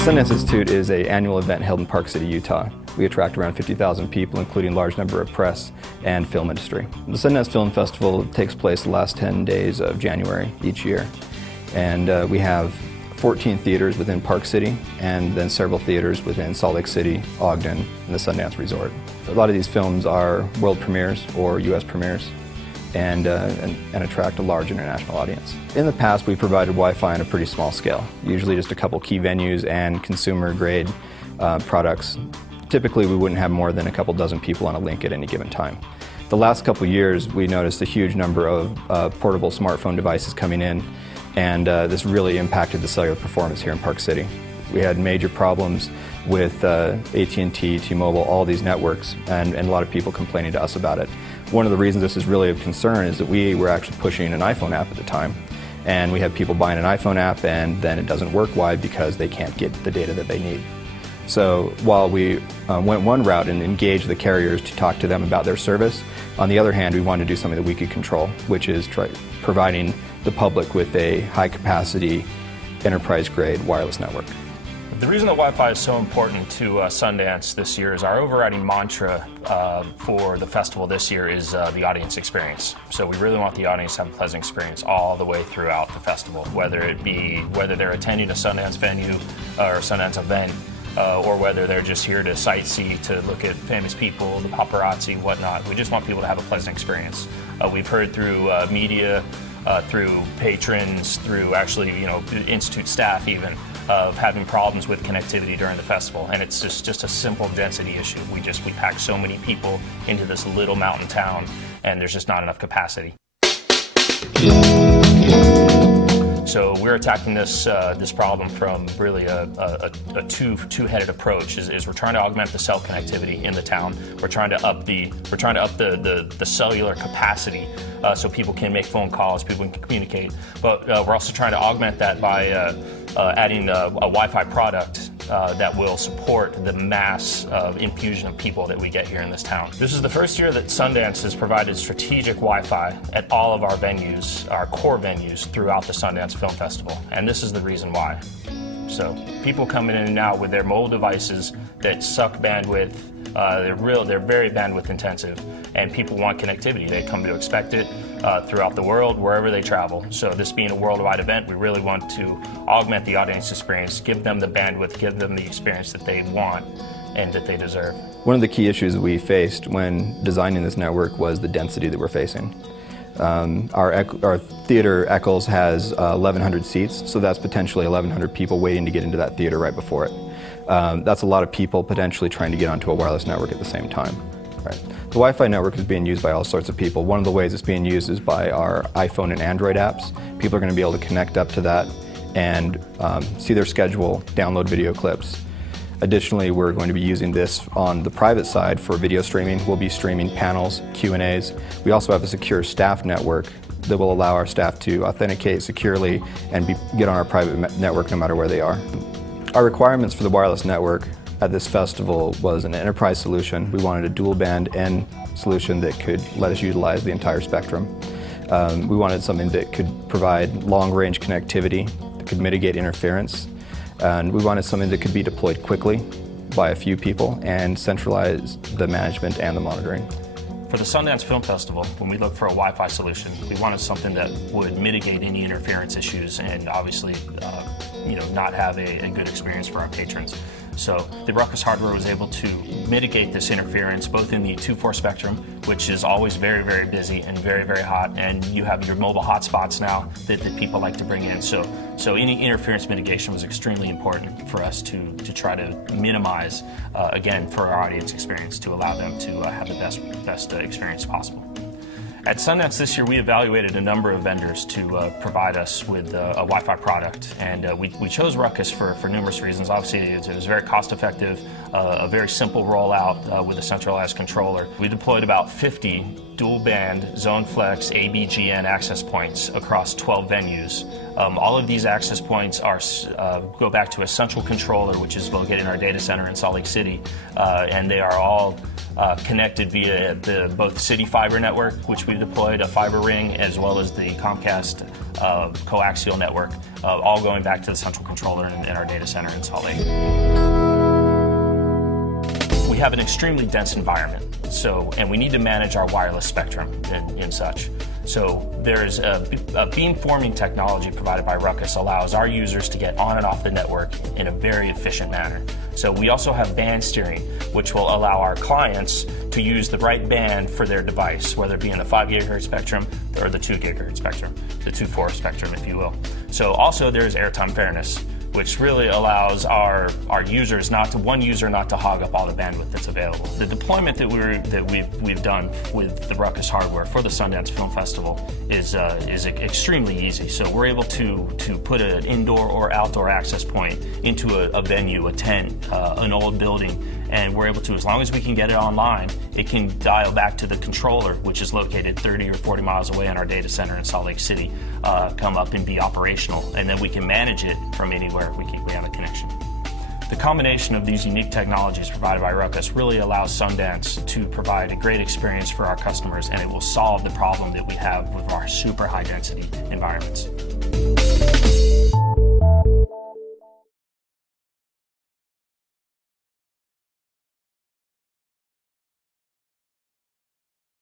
Sundance Institute is an annual event held in Park City, Utah. We attract around 50,000 people, including a large number of press and film industry. The Sundance Film Festival takes place the last 10 days of January each year. And we have 14 theaters within Park City, and then several theaters within Salt Lake City, Ogden, and the Sundance Resort. A lot of these films are world premieres or U.S. premieres, and attract a large international audience. In the past, we provided Wi-Fi on a pretty small scale, usually just a couple key venues and consumer-grade products. Typically, we wouldn't have more than a couple dozen people on a link at any given time. The last couple years, we noticed a huge number of portable smartphone devices coming in, and this really impacted the cellular performance here in Park City. We had major problems with AT&T, T-Mobile, all these networks, and a lot of people complaining to us about it. One of the reasons this is really of concern is that we were actually pushing an iPhone app at the time, and we had people buying an iPhone app and then it doesn't work. Why? Because they can't get the data that they need. So while we went one route and engaged the carriers to talk to them about their service, on the other hand, we wanted to do something that we could control, which is providing the public with a high-capacity, enterprise-grade wireless network. The reason that Wi-Fi is so important to Sundance this year is our overriding mantra for the festival this year is the audience experience. So we really want the audience to have a pleasant experience all the way throughout the festival, whether they're attending a Sundance venue or a Sundance event, or whether they're just here to sightsee, to look at famous people, the paparazzi, whatnot. We just want people to have a pleasant experience. We've heard through media, through patrons, through actually, institute staff even, of having problems with connectivity during the festival, and it's just a simple density issue. We pack so many people into this little mountain town, and there's just not enough capacity. So we're attacking this problem from really a two-headed approach. Is we're trying to augment the cell connectivity in the town. We're trying to up the cellular capacity so people can make phone calls, people can communicate. But we're also trying to augment that by adding a Wi-Fi product that will support the mass infusion of people that we get here in this town. This is the first year that Sundance has provided strategic Wi-Fi at all of our venues, our core venues, throughout the Sundance Film Festival, and this is the reason why. So people coming in and out with their mobile devices that suck bandwidth, they're very bandwidth intensive, and people want connectivity. They come to expect it throughout the world, wherever they travel. So this being a worldwide event, we really want to augment the audience experience, give them the bandwidth, give them the experience that they want and that they deserve. One of the key issues we faced when designing this network was the density that we're facing. Our theater, Eccles, has 1,100 seats, so that's potentially 1,100 people waiting to get into that theater right before it. That's a lot of people potentially trying to get onto a wireless network at the same time. Right. The Wi-Fi network is being used by all sorts of people. One of the ways it's being used is by our iPhone and Android apps. People are going to be able to connect up to that and see their schedule, download video clips. Additionally, we're going to be using this on the private side for video streaming. We'll be streaming panels, Q&As. We also have a secure staff network that will allow our staff to authenticate securely and get on our private network no matter where they are. Our requirements for the wireless network at this festival was an enterprise solution. We wanted a dual band N solution that could let us utilize the entire spectrum. We wanted something that could provide long-range connectivity, that could mitigate interference, and we wanted something that could be deployed quickly by a few people and centralize the management and the monitoring. For the Sundance Film Festival, when we looked for a Wi-Fi solution, we wanted something that would mitigate any interference issues and obviously not have a good experience for our patrons. So the Ruckus hardware was able to mitigate this interference both in the 2.4 spectrum, which is always very, very busy and very, very hot, and you have your mobile hotspots now that people like to bring in. So any interference mitigation was extremely important for us to try to minimize, again, for our audience experience, to allow them to have the best experience possible. At Sundance this year, we evaluated a number of vendors to provide us with a Wi-Fi product, and we chose Ruckus for numerous reasons. Obviously, it was very cost-effective, a very simple rollout with a centralized controller. We deployed about 50 dual-band ZoneFlex ABGN access points across 12 venues. All of these access points go back to a central controller, which is located in our data center in Salt Lake City, and they are all connected via both city fiber network, which we deployed, a fiber ring, as well as the Comcast coaxial network, all going back to the central controller in our data center in Salt Lake. We have an extremely dense environment, and we need to manage our wireless spectrum and such. So there's a beamforming technology provided by Ruckus allows our users to get on and off the network in a very efficient manner. So we also have band steering, which will allow our clients to use the right band for their device, whether it be in the 5 GHz spectrum or the 2 GHz spectrum, the 2.4 spectrum, if you will. So also there's airtime fairness, which really allows our users one user not to hog up all the bandwidth that's available. The deployment that we've done with the Ruckus hardware for the Sundance Film Festival is extremely easy. So we're able to put an indoor or outdoor access point into a venue, a tent, an old building, and we're able to, as long as we can get it online, it can dial back to the controller, which is located 30 or 40 miles away in our data center in Salt Lake City, come up and be operational, and then we can manage it from anywhere we have a connection. The combination of these unique technologies provided by Ruckus really allows Sundance to provide a great experience for our customers, and it will solve the problem that we have with our super high density environments.